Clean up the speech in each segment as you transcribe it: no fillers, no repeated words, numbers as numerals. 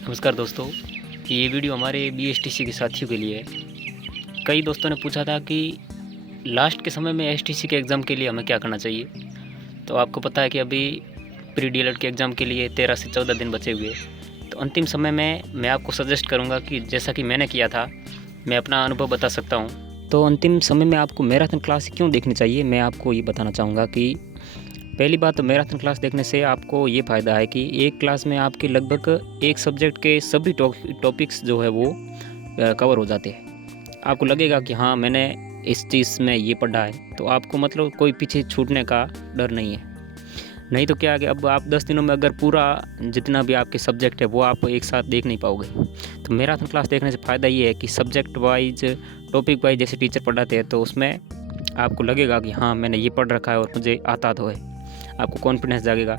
नमस्कार दोस्तों, ये वीडियो हमारे बीएसटीसी के साथियों के लिए है। कई दोस्तों ने पूछा था कि लास्ट के समय में एसटीसी के एग्ज़ाम के लिए हमें क्या करना चाहिए। तो आपको पता है कि अभी प्री डीएलएड के एग्ज़ाम के लिए 13 से 14 दिन बचे हुए हैं। तो अंतिम समय में मैं आपको सजेस्ट करूँगा कि जैसा कि मैंने किया था, मैं अपना अनुभव बता सकता हूँ। तो अंतिम समय में आपको मैराथन क्लास क्यों देखनी चाहिए, मैं आपको ये बताना चाहूँगा कि पहली बात तो मैराथन क्लास देखने से आपको ये फ़ायदा है कि एक क्लास में आपके लगभग एक सब्जेक्ट के सभी टॉपिक्स जो है वो कवर हो जाते हैं। आपको लगेगा कि हाँ, मैंने इस चीज़ में ये पढ़ा है, तो आपको मतलब कोई पीछे छूटने का डर नहीं है। नहीं तो क्या है कि अब आप 10 दिनों में अगर पूरा जितना भी आपके सब्जेक्ट है वो आप एक साथ देख नहीं पाओगे। तो मैराथन क्लास देखने से फ़ायदा ये है कि सब्जेक्ट वाइज, टॉपिक वाइज जैसे टीचर पढ़ाते हैं, तो उसमें आपको लगेगा कि हाँ, मैंने ये पढ़ रखा है और मुझे आता तो है। आपको कॉन्फिडेंस जागेगा।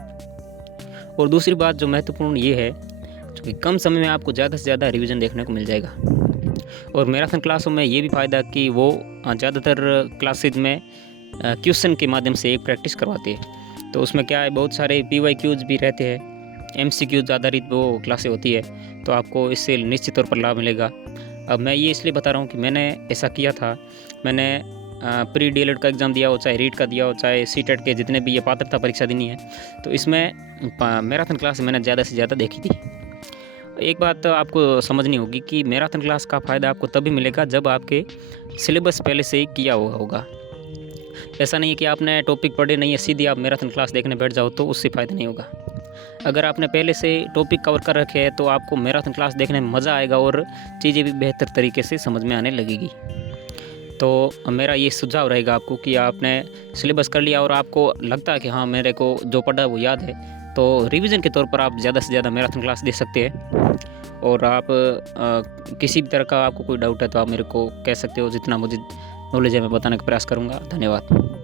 और दूसरी बात जो महत्वपूर्ण ये है कि कम समय में आपको ज़्यादा से ज़्यादा रिवीजन देखने को मिल जाएगा। और मैराथन क्लासों में ये भी फ़ायदा कि वो ज़्यादातर क्लासेज में क्वेश्चन के माध्यम से एक प्रैक्टिस करवाते हैं। तो उसमें क्या है, बहुत सारे PYQs भी रहते हैं, MCQs आधारित वो क्लासें होती है, तो आपको इससे निश्चित तौर पर लाभ मिलेगा। अब मैं ये इसलिए बता रहा हूँ कि मैंने ऐसा किया था। मैंने प्री डीएलएड का एग्ज़ाम दिया हो, चाहे रीट का दिया हो, चाहे सीटेट के जितने भी ये पात्रता परीक्षा देनी है, तो इसमें मैराथन क्लास मैंने ज़्यादा से ज़्यादा देखी थी। एक बात तो आपको समझनी होगी कि मैराथन क्लास का फ़ायदा आपको तभी मिलेगा जब आपके सिलेबस पहले से ही किया हुआ होगा। ऐसा नहीं है कि आपने टॉपिक पढ़े नहीं है, सीधे आप मैराथन क्लास देखने बैठ जाओ तो उससे फ़ायदा नहीं होगा। अगर आपने पहले से टॉपिक कवर कर रखे हैं तो आपको मैराथन क्लास देखने में मज़ा आएगा और चीज़ें भी बेहतर तरीके से समझ में आने लगेगी। तो मेरा ये सुझाव रहेगा आपको कि आपने सिलेबस कर लिया और आपको लगता है कि हाँ, मेरे को जो पढ़ा वो याद है, तो रिवीजन के तौर पर आप ज़्यादा से ज़्यादा मैराथन क्लास दे सकते हैं। और आप किसी भी तरह का आपको कोई डाउट है तो आप मेरे को कह सकते हो। जितना मुझे नॉलेज है मैं बताने का प्रयास करूँगा। धन्यवाद।